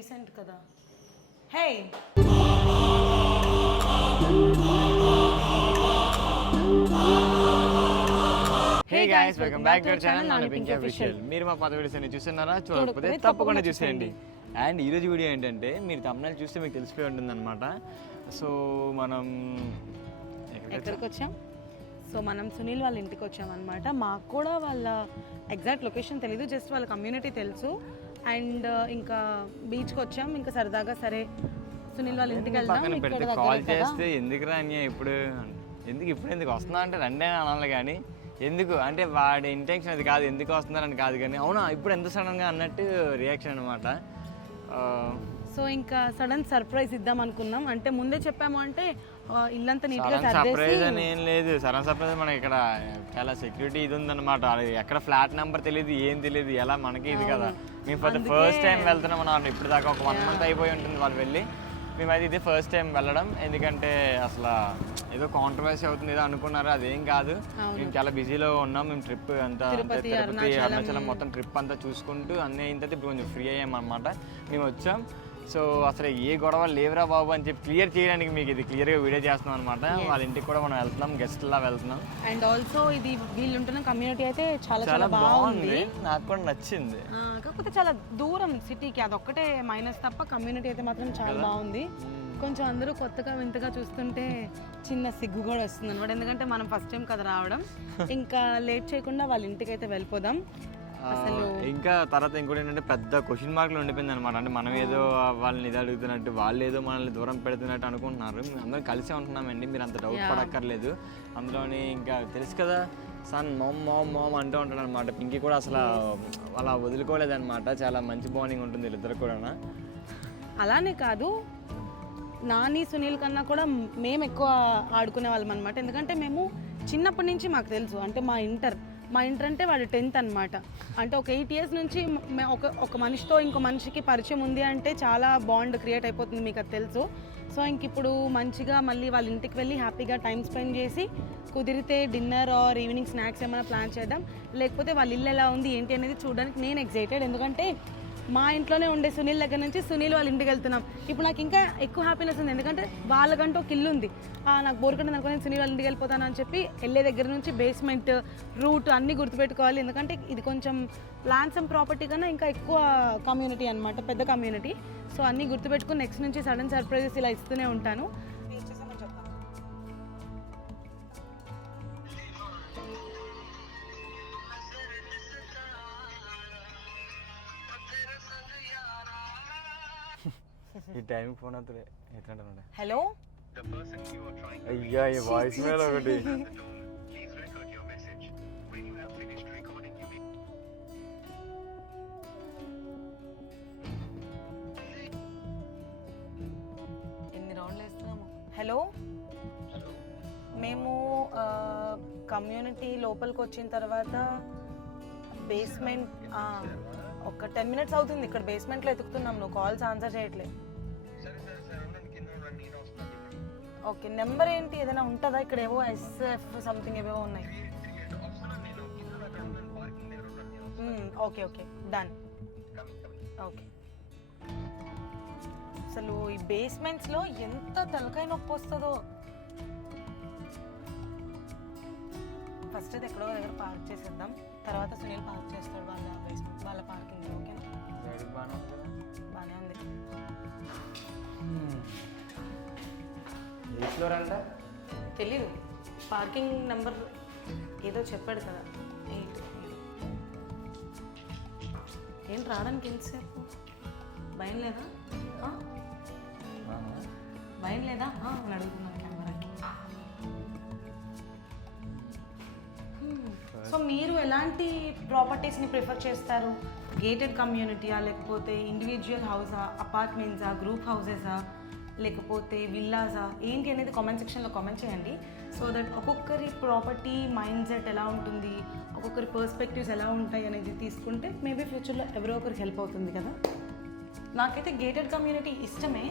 Recent కదా. Hey hey guys, welcome back to our channel Nani Pinky official. మీరు మా పాత వీడియోస్ అన్ని చూస్తున్నారా? చూడకపోతే తప్పకుండా చూసేయండి. అండ్ ఈరోజు వీడియో ఏంటంటే, మీరు thumbnail చూస్తే మీకు తెలిసిపోయి ఉంటుంది అనమాట. సో మనం ఎక్కడికి వచ్చాం? సో మనం సునీల్ వాళ్ళ ఇంటికి వచ్చామన్నమాట. మాకు కూడా వాళ్ళ ఎగ్జాక్ట్ లొకేషన్ తెలీదు, జస్ట్ వాళ్ళ కమ్యూనిటీ తెలుసు. అండ్ ఇంకా బీచ్కి వచ్చాం, ఇంకా సరదాగా సరే సునీల్ వాళ్ళ ఇంటికి పక్కన పెడితే కాల్ చేస్తే ఎందుకు రాని ఇప్పుడు ఎందుకు వస్తున్నా అంటే రండి అని అనాలి, కానీ ఎందుకు అంటే వాడి ఇంటెన్షన్ అది కాదు, ఎందుకు వస్తున్నారని కాదు, కానీ అవునా ఇప్పుడు ఎంత సడన్గా అన్నట్టు రియాక్షన్ అనమాట. సో ఇంకా సడన్ సర్ప్రైజ్ ఇద్దాం అనుకున్నాం. అంటే ముందే చెప్పాము అంటే ఇల్లంతా నీట్గా సర్ప్రైజ్ అని ఏం లేదు. సడన్ సర్ప్రైజ్ మనకి ఇక్కడ చాలా సెక్యూరిటీ ఇది ఉందన్నమాట. ఎక్కడ ఫ్లాట్ నెంబర్ తెలియదు, ఏం తెలియదు, ఎలా మనకి ఇది కదా. మేము ఫస్ట్ టైం వెళ్తున్నాం అన్నమాట. ఇప్పుడు దాకా ఒక 1 month అయిపోయి ఉంటుంది వాళ్ళు వెళ్ళి. మేమైతే ఇది ఫస్ట్ టైం వెళ్ళడం. ఎందుకంటే అసలు ఏదో కాంట్రవర్సీ అవుతుంది ఏదో అనుకున్నారు, అదేం కాదు. మేము చాలా బిజీలో ఉన్నాం. మేము ట్రిప్ అంతా తిరుపతి అరుణాచలం మొత్తం ట్రిప్ అంతా చూసుకుంటూ అన్నీ అయిన తర్వాత ఇప్పుడు కొంచెం ఫ్రీ అయ్యామన్నమాట. మేము వచ్చాం. సో అసలు ఏ గొడవ లేవురా బాబు అని చెప్పి క్లియర్ చేయడానికి మీకు ఇది క్లియర్గా వీడియో చేస్తున్నాం అనమాట. వాళ్ళ ఇంటికి కూడా మనం వెళ్తున్నాం, గెస్ట్లా వెళ్తున్నాం. అండ్ ఆల్సో ఇది వీళ్ళు ఉంటున్న కమ్యూనిటీ అయితే చాలా చాలా బాగుంది, నాకు కూడా నచ్చింది. కాకపోతే చాలా దూరం సిటీకి, అదొక్కటే మైనస్ తప్ప కమ్యూనిటీ అయితే మాత్రం చాలా బాగుంది. కొంచెం అందరూ కొత్తగా వింతగా చూస్తుంటే చిన్న సిగ్గు కూడా వస్తుంది అనమాట. ఎందుకంటే మనం ఫస్ట్ టైం కదా రావడం. ఇంకా లేట్ చేయకుండా వాళ్ళ ఇంటికి అయితే వెళ్ళిపోదాం. ఇంకా తర్వాత ఇంకోటి ఏంటంటే పెద్ద క్వశ్చన్ మార్కులు ఉండిపోయింది అనమాట. అంటే మనం ఏదో వాళ్ళని ఇది అడుగుతున్నట్టు, వాళ్ళు ఏదో మనల్ని దూరం పెడుతున్నట్టు అనుకుంటున్నారు. మేము అందరం కలిసే ఉంటున్నామండి, మీరు అంత డౌట్ పడక్కర్లేదు. అందులోని ఇంకా తెలుసు కదా, సన్ మామ్ అంటూ ఉంటాడు అనమాట. పింకీ కూడా అసలు అలా వదులుకోలేదన్నమాట. చాలా మంచి బాండింగ్ ఉంటుంది వీళ్ళిద్దరు కూడా. అలానే కాదు, నాని సునీల్ కన్నా కూడా మేము ఎక్కువ ఆడుకునే వాళ్ళం అనమాట. ఎందుకంటే మేము చిన్నప్పటి నుంచి మాకు తెలుసు. అంటే మా ఇంటర్ అంటే వాడు 10th అనమాట. అంటే ఒక 8 years నుంచి ఒక మనిషితో ఇంకో మనిషికి పరిచయం ఉంది అంటే చాలా బాండ్ క్రియేట్ అయిపోతుంది, మీకు అది తెలుసు. సో ఇంక ఇప్పుడు మంచిగా మళ్ళీ వాళ్ళ ఇంటికి వెళ్ళి హ్యాపీగా టైం స్పెండ్ చేసి, కుదిరితే డిన్నర్ ఆర్ ఈవినింగ్ స్నాక్స్ ఏమైనా ప్లాన్ చేద్దాం. లేకపోతే వాళ్ళ ఇల్లు ఎలా ఉంది ఏంటి అనేది చూడడానికి నేను ఎక్సైటెడ్. ఎందుకంటే మా ఇంట్లోనే ఉండే సునీల్ దగ్గర నుంచి సునీల్ వాళ్ళ ఇంటికి వెళ్తున్నాం. ఇప్పుడు నాకు ఇంకా ఎక్కువ హ్యాపీనెస్ ఉంది. ఎందుకంటే వాళ్ళకంటూ ఒక ఇల్లు ఉంది. నాకు బోర్ కట్టింది అనుకో, నేను సునీల్ వాళ్ళ ఇంటికి వెళ్ళిపోతాను అని చెప్పి వెళ్ళే దగ్గర నుంచి బేస్మెంట్ రూట్ అన్నీ గుర్తుపెట్టుకోవాలి. ఎందుకంటే ఇది కొంచెం ల్యాండ్స్ అండ్ ప్రాపర్టీ కన్నా ఇంకా ఎక్కువ కమ్యూనిటీ అనమాట, పెద్ద కమ్యూనిటీ. సో అన్నీ గుర్తుపెట్టుకుని నెక్స్ట్ నుంచి సడన్ సర్ప్రైజెస్ ఇలా ఇస్తూనే ఉంటాను. ఈ టైంకి ఫోన్ అవుతుంది. హలో, అయ్యా ఈ వాయిస్ మెయిల్ ఒకటి. ఎన్ని రౌండ్లు వేస్తున్నాము? హలో, మేము కమ్యూనిటీ లోపలికి వచ్చిన తర్వాత బేస్మెంట్ ఒక 10 minutes అవుతుంది. ఇక్కడ బేస్మెంట్లో ఎతుకుతున్నాం, నువ్వు కాల్స్ ఆన్సర్ చేయట్లేదు. ఓకే, నెంబర్ ఏంటి ఏదైనా ఉంటుందా? ఇక్కడ ఏవో SF సంథింగ్ ఏవేవో ఉన్నాయి. Okay done. ఓకే, అసలు ఈ బేస్మెంట్స్లో ఎంత తలకాయ నొప్పి వస్తుందో. ఫస్ట్ అయితే ఎక్కడో దగ్గర పార్క్ చేసేద్దాం, తర్వాత సునీల్ పార్క్ చేస్తాడు వాళ్ళ పార్కింగ్. ఓకేనా? బాగానే ఉంది. తెలీదు, పార్కింగ్ నెంబర్ ఏదో చెప్పాడు కదా, 8. ఏంటి రావడానికి ఎంతసేపు? భయం లేదా అని అడుగుతున్నాను కెమెరాకి. సో మీరు ఎలాంటి ప్రాపర్టీస్ని ప్రిఫర్ చేస్తారు? గేటెడ్ కమ్యూనిటీయా, లేకపోతే ఇండివిజువల్ హౌసా, అపార్ట్మెంట్సా, గ్రూప్ హౌసెసా, లేకపోతే విల్లాసా, ఏంటి అనేది కామెంట్ సెక్షన్లో కామెంట్ చేయండి. సో దట్ ఒక్కొక్కరి ప్రాపర్టీ మైండ్ సెట్ ఎలా ఉంటుంది, ఒక్కొక్కరి పర్స్పెక్టివ్స్ ఎలా ఉంటాయి అనేది తీసుకుంటే మేబీ ఫ్యూచర్లో ఎవరో ఒకరికి హెల్ప్ అవుతుంది కదా. నాకైతే గేటెడ్ కమ్యూనిటీ ఇష్టమే,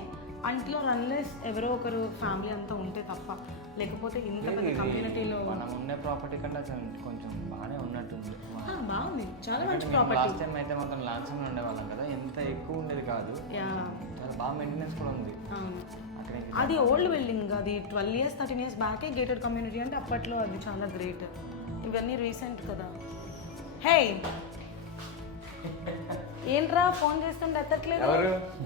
అంట్లో అన్లెస్ ఎవరో ఒకరు ఫ్యామిలీ అంతా ఉంటే తప్ప. లేకపోతే ఇంత పెద్ద కమ్యూనిటీలో మనం ఉండే ప్రాపర్టీ కంటే కొంచెం బాగానే ఉన్నట్టు బాగుంది, చాలా మంచి ప్రాపర్టీ. లాస్ట్ టైం అయితే మొత్తం లాన్సింగ్ ఉండేవాళ్ళం కదా, ఎంత ఎక్కువ ఉండేది కాదు, చాలా బాగా మెయింటెనెన్స్ కూడా ఉంది. అది ఓల్డ్ బిల్డింగ్, అది 12 years 13 years బ్యాకే గేటెడ్ కమ్యూనిటీ అంటే అప్పట్లో అది చాలా గ్రేట్. ఇవన్నీ రీసెంట్ కదా. హే ఏంట్రా ఫోన్ చేస్తుంటే ఎత్తట్లేదు?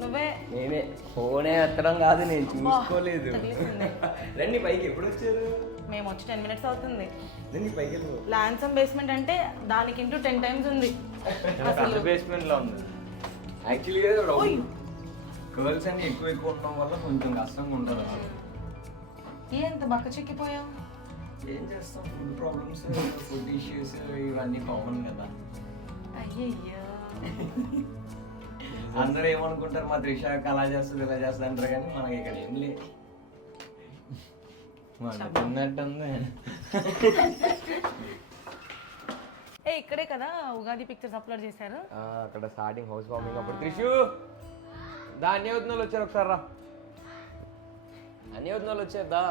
నువ్వే. నేనే ఫోనే ఎత్తడం కాదు, నేను చూసుకోలేదు. రండి పైకి. ఎప్పుడు వచ్చారు? మేము వచ్చి 10 minutes అవుతుంది. పైకి లాన్సమ్ బేస్మెంట్ అంటే దానికి ఇంటూ 10 times ఉంది. అసలు బేస్మెంట్ లో ఉంది. యాక్చువల్గా గర్ల్స్ అన్ని ఎక్కువ ఉండడం వల్ల కొంచెం కష్టంగా ఉంటుంది. ఎంత బక్క చిక్కిపోయావు? ఏం చేస్తాం, ఫుడ్ ప్రాబ్లమ్స్, ఫుడ్ ఇష్యూస్ ఇవన్నీ కామన్ కదా. అయ్యయ్యో, అందరూ ఏమనుకుంటారు, మా త్రిష అలా చేస్తుంది ఇలా చేస్తుంది అంటారు, కానీ మనకి ఇక్కడ ఏం లేదు. తిన్నట్టుంది. ఇక్కడే కదా ఉగాది పిక్చర్స్ అప్లోడ్ చేశారు. అక్కడ స్టార్టింగ్ హౌస్ వార్మింగ్ అప్పుడు. త్రిషు దా, అన్యవద్నాలు వచ్చారు, ఒకసారి రా. అన్యవద్నాలు వచ్చేద్దా.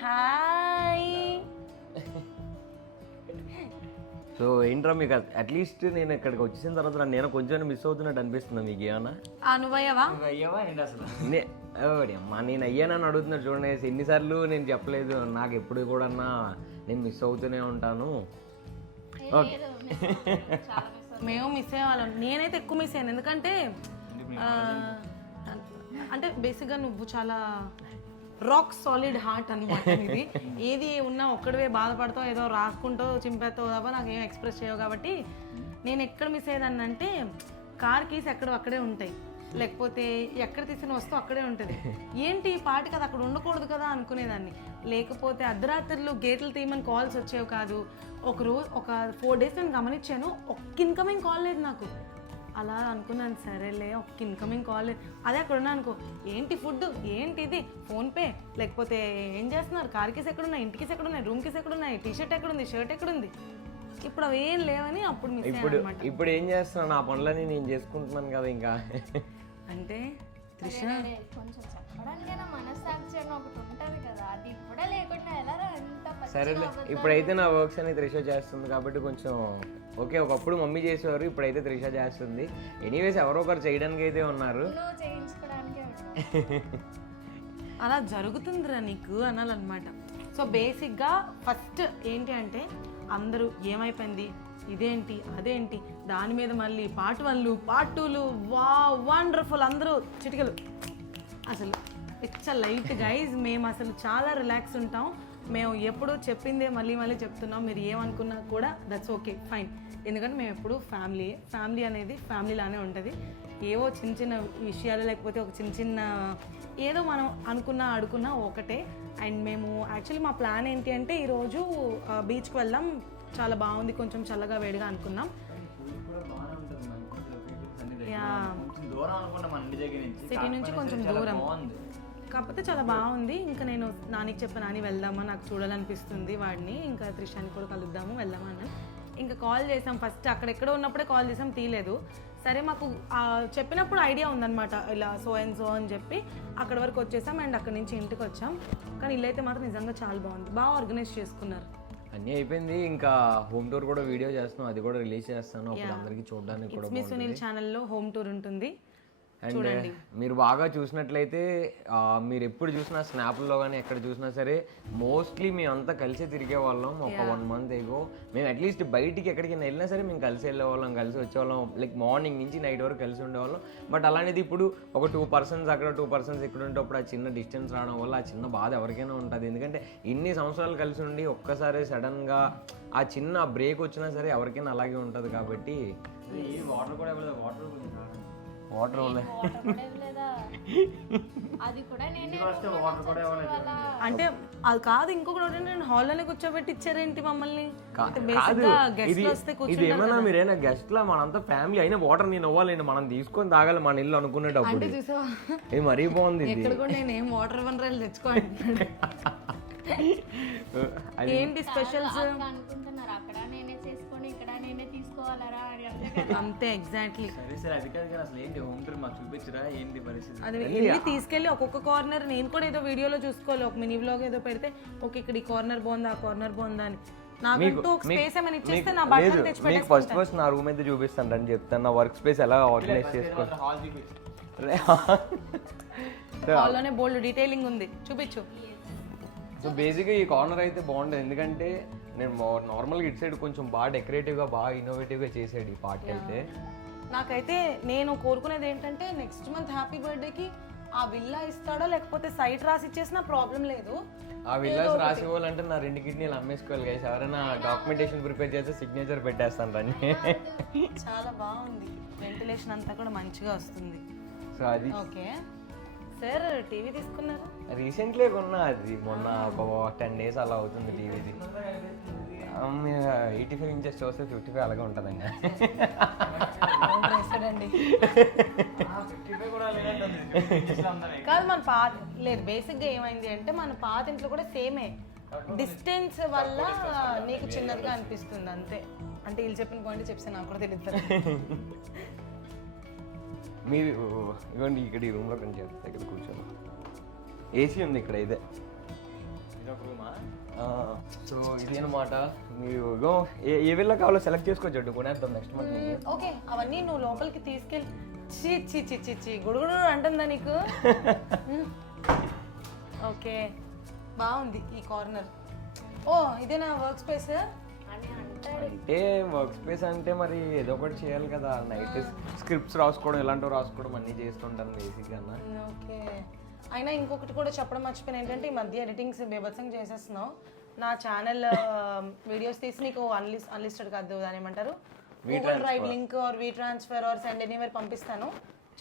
హాయ్. సో ఏంట్రా మీకు అట్లీస్ట్ నేను ఇక్కడికి వచ్చిన తర్వాత నేను కొంచెం మిస్ అవుతున్నట్టు అనిపిస్తుంది మీకు ఏమన్నా? అనుభవవా? అయ్యవా ఏంటి అసలు? అమ్మా నేను అయ్యానని అడుగుతున్నా చూడండి. ఎన్నిసార్లు నేను చెప్పలేదు, నాకు ఎప్పుడు కూడా నేను మిస్ అవుతూనే ఉంటాను. మేము మిస్ అయ్యేవాళ్ళం. నేనైతే ఎక్కువ మిస్ అయ్యాను, ఎందుకంటే అంటే బేసిక్గా నువ్వు చాలా రాక్ సాలిడ్ హార్ట్ అనమాట. ఇది ఏది ఉన్నా ఒక్కడివే బాధపడతావు, ఏదో రాసుకుంటావు, చింపేస్తావు తప్ప నాకేం ఎక్స్ప్రెస్ చేయవు. కాబట్టి నేను ఎక్కడ మిస్ అయ్యేదాన్ని అంటే కార్ కీస్ అక్కడే ఉంటాయి, లేకపోతే ఎక్కడ తీసిన వస్తువు అక్కడే ఉంటుంది. ఏంటి పాటి కదా అక్కడ ఉండకూడదు కదా అనుకునేదాన్ని. లేకపోతే అర్ధరాత్రులు గేట్లు తీయమని కాల్స్ వచ్చేవి కాదు. ఒక 4 days నేను గమనించాను, ఒక్క ఇన్కమింగ్ కాల్ లేదు నాకు. అలా అనుకున్నాను, సరేలే ఒక్క ఇన్కమింగ్ కాల్ లేదు. అదే అక్కడ ఉన్నా అనుకో, ఏంటి ఫుడ్, ఏంటి ఇది, ఫోన్పే, లేకపోతే ఏం చేస్తున్నారు, కార్ కీస్ ఎక్కడున్నాయి, ఇంటి కీస్ ఎక్కడున్నాయి, రూమ్ కీస్ ఎక్కడున్నాయి, టీషర్ట్ ఎక్కడుంది, షర్ట్ ఎక్కడుంది, ఇప్పుడు అవి ఏం లేవని అప్పుడు మిస్ అయ్యాను అనమాట. ఇప్పుడు ఏం చేస్తున్నాను, నా పనులని నేను చేసుకుంటున్నాను కదా. ఇంకా అంటే త్రిష కొంచెం చెప్పడానికైనా మనస్సాక్షి ఒకటి ఉంటుంది కదా, అది కూడా లేకుండా ఎలా అంత. సరేలే, ఇప్పుడైతే నా వర్క్స్ అని త్రిష చేస్తుంది కాబట్టి కొంచెం ఓకే. ఒకప్పుడు మమ్మీ చేసేవారు, ఇప్పుడైతే త్రిష చేస్తుంది. ఎనీవేస్ ఎవరో ఒకరు చేయడానికి అయితే ఉన్నారు. అలా జరుగుతుందిరా నీకు అనాలన్నమాట. సో బేసిక్గా ఫస్ట్ ఏంటి అంటే అందరూ ఏమైపోయింది, ఇదేంటి అదేంటి, దాని మీద మళ్ళీ పార్ట్ 1లు పార్ట్ 2లు, వా వండర్ఫుల్, అందరూ చిటికలు. అసలు ఇట్స్ లైట్ గైజ్. మేము అసలు చాలా రిలాక్స్ ఉంటాం. మేము ఎప్పుడు చెప్పిందే మళ్ళీ చెప్తున్నాం. మీరు ఏమనుకున్నా కూడా దట్స్ ఓకే, ఫైన్. ఎందుకంటే మేము ఎప్పుడు ఫ్యామిలీ అనేది ఫ్యామిలీలానే ఉంటుంది. ఏవో చిన్న విషయాలు, లేకపోతే ఒక చిన్న ఏదో మనం అనుకున్నా ఒకటే. అండ్ మేము యాక్చువల్లీ మా ప్లాన్ ఏంటి అంటే ఈరోజు బీచ్కి వెళ్దాం, చాలా బాగుంది, కొంచెం చల్లగా వేడిగా అనుకున్నాం. సిటీ నుంచి కొంచెం దూరం, కాకపోతే చాలా బాగుంది. ఇంకా నేను నానికి చెప్పాను, నాని వెళ్దామా, నాకు చూడాలనిపిస్తుంది వాడిని, ఇంకా త్రిషాని కూడా కలుద్దాము వెళ్దామా అన్నాను. ఇంకా కాల్ చేసాం, ఫస్ట్ అక్కడెక్కడో ఉన్నప్పుడే కాల్ చేసాం, తీయలేదు. సరే మాకు చెప్పినప్పుడు ఐడియా ఉందన్నమాట, ఇలా సో అని చెప్పి అక్కడ వరకు వచ్చేసాం. అండ్ అక్కడి నుంచి ఇంటికి వచ్చాం. కానీ ఇల్లు అయితే మాత్రం నిజంగా చాలా బాగుంది, బాగా ఆర్గనైజ్ చేసుకున్నారు. అన్నీ అయిపోయింది. ఇంకా హోమ్ టూర్ కూడా వీడియో చేస్తున్నాం, అది కూడా రిలీజ్ చేస్తాను, అప్పుడు అందరికీ చూడడానికి కూడా. మీ సునీల్ ఛానల్లో హోమ్ టూర్ ఉంటుంది. అండ్ మీరు బాగా చూసినట్లయితే మీరు ఎప్పుడు చూసినా స్నాప్లో కానీ ఎక్కడ చూసినా సరే మోస్ట్లీ మేము అంతా కలిసి తిరిగే వాళ్ళం. ఒక 1 month ఏగో మేము అట్లీస్ట్ బయటికి ఎక్కడికైనా వెళ్ళినా సరే మేము కలిసి వెళ్ళేవాళ్ళం, కలిసి వచ్చేవాళ్ళం. లైక్ మార్నింగ్ నుంచి నైట్ వరకు కలిసి ఉండేవాళ్ళం. బట్ అలాంటిది ఇప్పుడు ఒక 2 persons అక్కడ 2 persons ఇక్కడ ఉంటేప్పుడు ఆ చిన్న డిస్టెన్స్ రావడం వల్ల ఆ చిన్న బాధ ఎవరికైనా ఉంటుంది. ఎందుకంటే ఇన్ని సంవత్సరాలు కలిసి ఉండి ఒక్కసారి సడన్గా ఆ చిన్న బ్రేక్ వచ్చినా సరే ఎవరికైనా అలాగే ఉంటుంది. కాబట్టి వాటర్ కూడా వాటర్ అది కూడా అంటే అది కాదు, ఇంకొకటి నేను హాల్లోనే కూర్చోబెట్టి ఇచ్చారేంటి మమ్మల్ని? ఇది ఏమన్నా మీరైనా గెస్ట్ లా మనంతా ఫ్యామిలీ అయినా వాటర్ నేను ఇవ్వాలండి, మనం తీసుకొని తాగాలి మన ఇల్లు అనుకునేటప్పుడు. ఇది మరీ బాగుంది. నేనేం వాటర్ వనరాలు తెచ్చుకోండి. ఏంటి స్పెషల్స్ అనుకుంటున్నారు, అక్కడ నేనే చేసుకొని ఇక్కడ నేనే తీసుకోవాలి చేసుకోవాలరా అని అంతే కదా. అంతే ఎగ్జాక్ట్లీ. సరే సరే అది కాదు కానీ అసలు ఏంటి హోమ్ టూర్ మాకు చూపించరా ఏంటి పరిస్థితి? అది వెళ్ళి తీసుకెళ్ళి ఒక్కొక్క కార్నర్ నేను కూడా ఏదో వీడియోలో చూసుకోవాలి, ఒక మినీ వ్లాగ్ ఏదో పెడితే ఓకే ఇక్కడ ఈ కార్నర్ బాగుందా ఆ కార్నర్ బాగుందా అని. నాకంటూ ఒక స్పేస్ ఏమైనా ఇచ్చేస్తే నా బట్టలు తెచ్చి మీకు ఫస్ట్ నా రూమ్ అయితే చూపిస్తాను అని చెప్తాను, నా వర్క్ స్పేస్ ఎలా ఆర్గనైజ్ చేసుకోవాలి. హాల్ చూపించు. హాల్లోనే బోల్డ్ డీటెయిలింగ్ ఉంది, చూపించు. సో బేసిక్గా ఈ కార్నర్ అయితే బాగుంటుంది, ఎందుకంటే నేను నార్మల్గా ఇటు సైడ్ కొంచెం బాగా డెకరేటివ్గా బాగా ఇన్నోవేటివ్గా చేసాడు ఈ పార్ట్ అయితే. నాకైతే నేను కోరుకునేది ఏంటంటే నెక్స్ట్ మంత్ హ్యాపీ బర్త్డేకి ఆ విల్లా ఇస్తాడో లేకపోతే సైట్ రాసి ఇచ్చేసినా ప్రాబ్లం లేదు. ఆ విల్లాస్ రాసి ఇవ్వాలంటే నా 2 కిడ్నీలు అమ్మేసుకోవాలి గైస్. ఎవరైనా డాక్యుమెంటేషన్ ప్రిపేర్ చేస్తే సిగ్నేచర్ పెట్టేస్తాను రండి. చాలా బాగుంది, వెంటిలేషన్ అంతా కూడా మంచిగా వస్తుంది. సో అది ఓకే సార్, టీవీ తీసుకున్నారు? రీసెంట్లీ కొన్నా, అది మొన్న ఒక 10 days అలా అవుతుంది టీవీది. 85 inches చూస్తే 55 అలాగే ఉంటుందండి. కాదు మన పాత లేదు, బేసిక్గా ఏమైంది అంటే మన పాత ఇంట్లో కూడా సేమే, డిస్టెన్స్ వల్ల నీకు చిన్నదిగా అనిపిస్తుంది అంతే. అంటే వీళ్ళు చెప్పిన పాయింట్ చెప్తే నాకు కూడా తెలియదు. మీరు ఇవ్వండి ఇక్కడ ఈ రూమ్లో కొంచెం చెప్తే ఇక్కడ కూర్చోను, ఏసీ ఉంది ఇక్కడ ఇదే. సో ఇది అనమాట. మీరు ఏ విల్లా కావాలో సెలెక్ట్ చేసుకోవచ్చు, కొనేద్దాం నెక్స్ట్ మంత్. ఓకే, అవన్నీ నువ్వు లోపలికి తీసుకెళ్ళి చీ చీ చీ చీ చీ గుడుగుడు అంటుందా నీకు? ఓకే బాగుంది ఈ కార్నర్. ఓ ఇదేనా వర్క్ స్పేస్ అని అంటాడు. అంటే వర్క్ స్పేస్ అంటే మరి ఏదో ఒకటి చేయాలి కదా, నైట్ స్క్రిప్ట్స్ రాసుకోవడం ఇలాంటివి రాసుకోవడం అన్నీ చేస్తుంటాను బేసిక్గా. ఓకే, అయినా ఇంకొకటి కూడా చెప్పడం మర్చిపోయాను ఏంటంటే ఈ మధ్య ఎడిటింగ్స్ బేబత్సంగా చేసేస్తున్నావు. నా ఛానల్ వీడియోస్ తీసి నీకు అన్లిస్టెడ్ కాదు దాని ఏమంటారు Google drive link or we transfer are send anywhere పంపిస్తాను,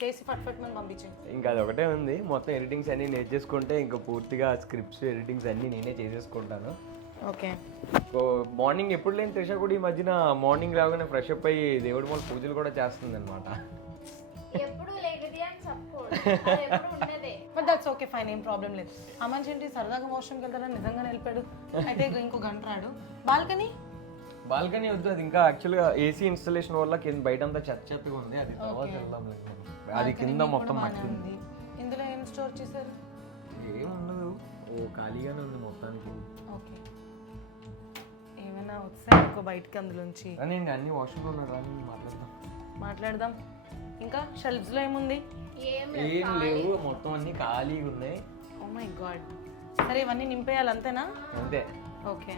చేసి ఫట్ మనం పంపించు. ఇంకా అది ఒకటే ఉంది, మొత్తం ఎడిటింగ్స్ అన్నీ నేర్చేసుకుంటే ఇంకా పూర్తిగా స్క్రిప్ట్స్ ఎడిటింగ్స్ అన్నీ నేనే చేసేసుకుంటాను. ఓకే, సో మార్నింగ్ ఎప్పుడు లేని త్రిష కూడా ఈ మధ్యన మార్నింగ్ రాగానే ఫ్రెష్ అప్ అయ్యి దేవుడి మూల పూజలు కూడా చేస్తుంది అనమాట. ఎప్పుడు లేగది అని చెప్పుకోడు, అది ఎప్పుడు ఉన్నదే. బట్ దట్స్ ఓకే ఫైన్, ఏం ప్రాబ్లం లేదు. ఆ మనిషి ఏంటి సరదాగా వాష్రూమ్కి వెళ్తారని నిజంగా వెళ్ళిపోయాడు, అయితే ఇంకో గంట రాడు. బాల్కనీ వద్దు, అది ఇంకా యాక్చువల్గా ఏసీ ఇన్స్టాలేషన్ వల్ల కింద బయట అంతా చెత్తగా ఉంది, అది తర్వాత వెళ్దాం లేదు. అది కింద మొత్తం మట్టి ఉంది. ఇందులో ఏం స్టోర్ చేశారు? ఏముండదు, ఓ ఖాళీగానే ఉంది మొత్తానికి. ఓకే, ఏమైనా వస్తాయి ఇంకో బయటకి అందులోంచి నేను అన్ని వాష్రూమ్లో ఉన్నాను, మాట్లాడదాం. ఇంకా షెల్ఫ్స్లో ఏముంది? ఏం ఏం లేవు, మొత్తం అన్ని ఖాళీగా ఉన్నాయి. ఓ మై గాడ్, సరే ఇవన్నీ నింపేయాలి అంతేనా? అంతే. ఓకే,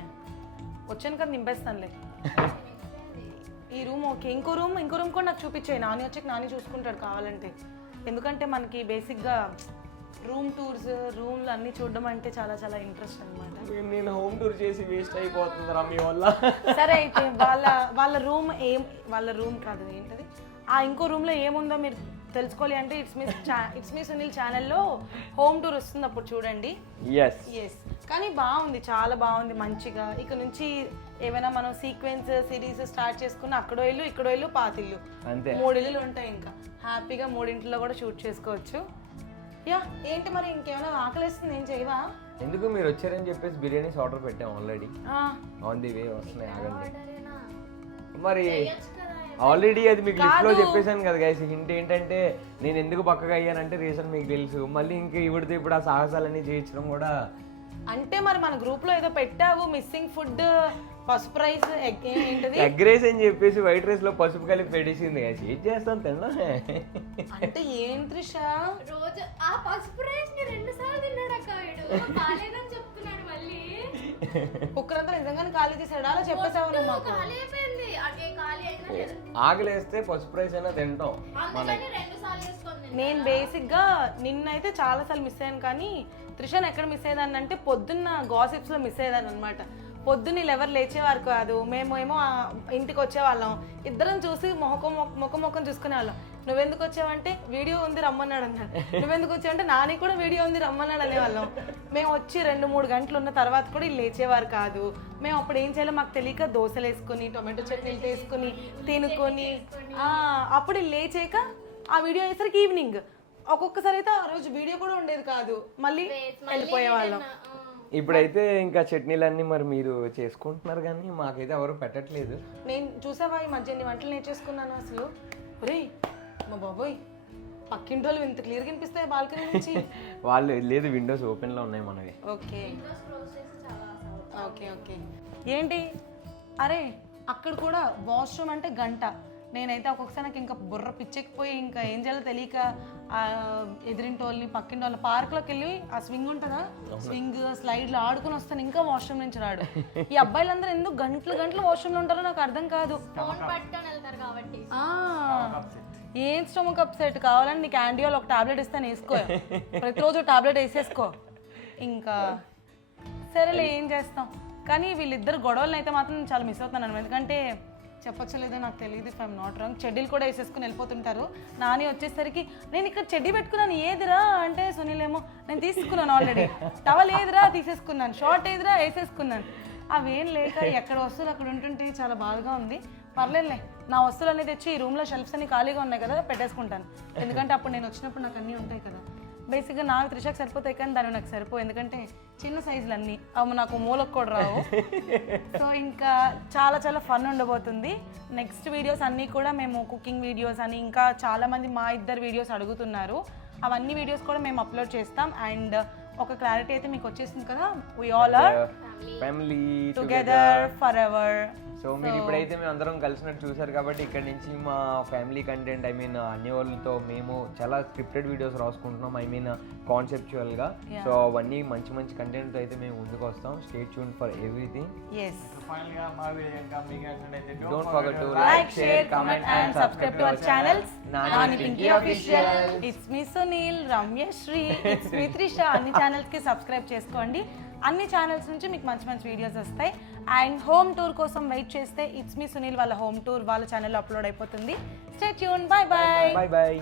వచ్చాను కదా నింపేస్తానులే. ఈ రూమ్ ఓకే, ఇంకో రూమ్ కూడా నాకు చూపించాయి. నాని వచ్చాక నాని చూసుకుంటాడు కావాలంటే, ఎందుకంటే మనకి బేసిక్గా రూమ్ టూర్స్ రూమ్లు అన్నీ చూడడం అంటే చాలా చాలా ఇంట్రెస్ట్ అనమాట. నేను హోమ్ టూర్ చేసి వేస్ట్ అయిపోతుందిరా మీ వల్ల. సరే అయితే వాళ్ళ రూమ్ కాదు ఏంటది, ఆ ఇంకో రూమ్లో ఏముందో మీరు తెలుసుకోవాలి అంటే ఇట్స్ మీ సునీల్ ఛానల్లో హోమ్ టూర్ వస్తుంది, అప్పుడు చూడండి. ఎస్, కానీ బాగుంది, చాలా బాగుంది మంచిగా. ఇక నుంచి ఏమైనా మనం సీక్వెన్స్ సిరీస్ స్టార్ట్ చేసుకున్న అక్కడో ఇల్లు ఇక్కడో ఇల్లు పాతిల్లు, 3 ఇల్లులు ఉంటాయి, ఇంకా హ్యాపీగా 3 ఇంట్లో కూడా షూట్ చేసుకోవచ్చు. యా ఏంటి మరి ఇంకేమైనా ఆకలిస్తుంది, ఏం చేయవా? ఎందుకు మీరు వచ్చారని చెప్పేసి బిర్యానీస్ ఆర్డర్ పెట్టాం ఆల్రెడీ, ఆన్ ది వే వస్తున్నాయి, ఆగండి. మరి ఆల్రెడీ అది మీకు లిస్ట్ లో చెప్పేశాను కదా గైస్. హింట్ ఏంటంటే నేను ఎందుకు పక్కగా అయ్యానంటే రీజన్ మీకు తెలుసు. మళ్ళీ ఇంకా ఇవిడితే ఇప్పుడు ఆ సాహసాలన్నీ చేయించడం కూడా అంటే మరి మన గ్రూప్ లో ఏదో పెట్టావు మిస్సింగ్ ఫుడ్ పసుపు రైస్ ఏంటది ఎగ్ రైస్ అని చెప్పేసి వైట్ రైస్ లో పసుపు కలిపి పెట్టేసింది గైస్. ఏం చేస్తాను తిన్నా అంటే ఏం త్రిష రోజు ఆ పసుపు రైస్ ని 2 సార్లు తిన్నాడు అక్క వీడు, కాలేదని చెప్తున్నాడు. మళ్ళీ కుక్కరంతా నిజంగానే ఖాళీ చేసాడు అలా చెప్పేసావు నువ్వు మాకు. ఖాళీ అయిపోయింది, అదే ఖాళీ అయినా ఆకలేస్తే పసుపు రైస్ అయినా తింటాం. అందుకని 2 సార్లు వేసుకొని నేను బేసిక్ గా నిన్నైతే చాలా సార్లు మిస్ అయ్యాను, కానీ త్రిషను ఎక్కడ మిస్ అయ్యేదాన్ని అంటే పొద్దున్న గాసిప్స్ లో మిస్ అయ్యేదాన్ని అనమాట. పొద్దున్న వీళ్ళు ఎవరు లేచేవారు కాదు, మేమేమో ఇంటికి వచ్చేవాళ్ళం, ఇద్దరం చూసి ముఖం చూసుకునే వాళ్ళం. నువ్వెందుకు వచ్చావంటే వీడియో ఉంది రమ్మన్నాడు అన్నాడు, నువ్వెందుకు వచ్చావంటే నాని కూడా వీడియో ఉంది రమ్మన్నాడు అనేవాళ్ళం. మేము వచ్చి 2-3 గంటలు ఉన్న తర్వాత కూడా వీళ్ళు లేచేవారు కాదు. మేము అప్పుడు ఏం చేయాలో మాకు తెలియక దోశలు వేసుకొని టొమాటో చట్నీలు వేసుకొని తినుకొని అప్పుడు లేచాక ఆ వీడియో అయ్యేసరికి ఈవినింగ్, ఒక్కొక్కసారి అయితే ఆ రోజు వీడియో కూడా ఉండేది కాదు, మళ్ళీ వెళ్ళిపోయేవాళ్ళం. ఇప్పుడైతే ఇంకా చట్నీలన్నీ మరి మీరు చేసుకుంటున్నారు కానీ మాకైతే ఎవరు పెట్టట్లేదు. నేను చూసావా ఈ మధ్య ఎన్ని వంటలు నేర్చేసుకున్నాను అసలు. ఒరేయ్ మా బాబోయ్, పక్కింటి వాళ్ళు ఇంత క్లియర్గా వినిపిస్తాయి బాల్కనీ నుంచి. వాళ్ళు లేదు, విండోస్ ఓపెన్లో ఉన్నాయి మనవి. Okay okay okay. ఏంటి అరే అక్కడ కూడా వాష్రూమ్ అంటే గంట. నేనైతే ఒక్కొక్కసారి నాకు ఇంకా బుర్ర పిచ్చెక్కిపోయి ఇంకా ఏం చేయాలో తెలియక ఎదిరింటి వాళ్ళని పక్కింటి వాళ్ళ పార్క్లోకి వెళ్ళి ఆ స్వింగ్ ఉంటుందా, స్వింగ్ స్లైడ్లో ఆడుకుని వస్తాను, ఇంకా వాష్రూమ్ నుంచి రాడు. ఈ అబ్బాయిలందరూ ఎందుకు గంటలు గంటలు వాష్రూమ్లో ఉంటారో నాకు అర్థం కాదు. ఫోన్ పట్టుకొని వెళ్తారు కాబట్టి. ఏం స్టమక్ అప్సెట్ కావాలని నీకు యాండియోల్ ఒక టాబ్లెట్ ఇస్తాను, వేసుకో. ప్రతిరోజు టాబ్లెట్ వేసేసుకో. ఇంకా సరేలే ఏం చేస్తాం. కానీ వీళ్ళిద్దరు గొడవలను అయితే మాత్రం నేను చాలా మిస్ అవుతున్నాను. ఎందుకంటే చెప్పచ్చలేదో నాకు తెలియదు, ఇఫ్ ఐఎమ్ నాట్ రాంగ్, చెడ్డీలు కూడా వేసేసుకుని వెళ్ళిపోతుంటారు. నాని వచ్చేసరికి నేను ఇక్కడ చెడ్డీ పెట్టుకున్నాను ఏదిరా అంటే సునీల్ ఏమో నేను తీసుకున్నాను ఆల్రెడీ, టవల్ ఏదిరా తీసేసుకున్నాను, షార్ట్ ఏదిరా వేసేసుకున్నాను. అవేం లేక ఎక్కడ వస్తువులు అక్కడ ఉంటుంటే చాలా బాధగా ఉంది. పర్లేదులే, నా వస్తువులు అనేది తెచ్చి ఈ రూమ్లో షెల్ఫ్స్ అన్ని ఖాళీగా ఉన్నాయి కదా పెట్టేసుకుంటాను. ఎందుకంటే అప్పుడు నేను వచ్చినప్పుడు నాకు అన్నీ ఉంటాయి కదా. బేసిక్గా నాకు త్రిషకు సరిపోతాయి కానీ దాన్ని నాకు సరిపో, ఎందుకంటే చిన్న సైజులు అన్నీ అవి నాకు మూలకు కూడా రావు. సో ఇంకా చాలా చాలా ఫన్ ఉండబోతుంది. నెక్స్ట్ వీడియోస్ అన్నీ కూడా మేము కుకింగ్ వీడియోస్ అని ఇంకా చాలామంది మా ఇద్దరు వీడియోస్ అడుగుతున్నారు, అవన్నీ వీడియోస్ కూడా మేము అప్లోడ్ చేస్తాం. అండ్ ఒక క్లారిటీ అయితే మీకు వచ్చేసింది కదా, we all are family together forever. So మీరు ఇప్పుడైతే మేము అందరం కలిసినట్టు చూసారు కాబట్టి ఇక్కడ నుంచి మా ఫ్యామిలీ కంటెంట్ అన్ని వాళ్ళతో మేము చాలా స్క్రిప్టెడ్ వీడియోస్ రాసుకుంటున్నాం, కాన్సెప్చువల్గా. సో అవన్నీ మంచి మంచి కంటెంట్ అయితే మేము ముందుకు వస్తాం. Stay tune for everything. Don't forget to like, share, comment and subscribe to our channels. Nani Pinky Official. It's me Sunil, Ramya Shri, it's me Trisha. అన్ని ఛానల్స్ కి subscribe చేసుకోండి. అన్ని ఛానల్స్ నుంచి మీకు మంచి మంచి వీడియోస్ వస్తాయి. అండ్ హోమ్ టూర్ కోసం వెయిట్ చేస్తే ఇట్స్ మీ సునీల్ వాళ్ళ హోమ్ టూర్ వాళ్ళ ఛానల్లో అప్లోడ్ అయిపోతుంది. Stay tune. By by. Bye bye.